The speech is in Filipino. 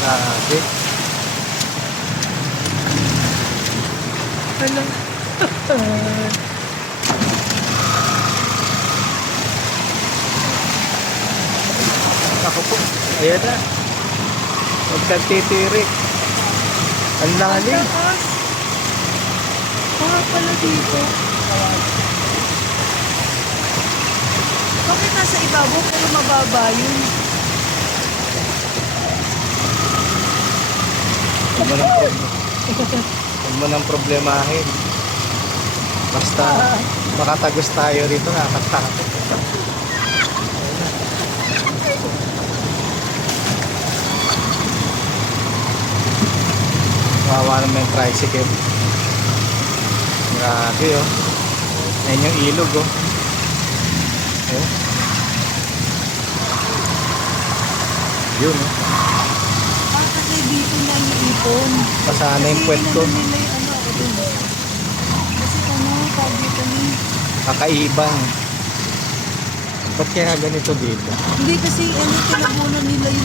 Grabe. Ano? Ako po. Ayan na. Huwag kang titirik. Ang Ang lalim. taas. Baka pala dito. Bakit nasa ibabaw pero mababa yun? Huwag mo nang problemahin. Basta makatagos tayo rito, nakakatakot. Wawa naman yung tricycle. Grabe oh. Yan yung ilog oh. Oh. Yun oh. Kasi dito na iipon. Pasana yung puwet ko. Kasi nila yung ano ako dun. Kasi ano, tawag dito ni. Kakaibang. Ba't kaya ganito dito? Hindi kasi ano, tinabunan nila yung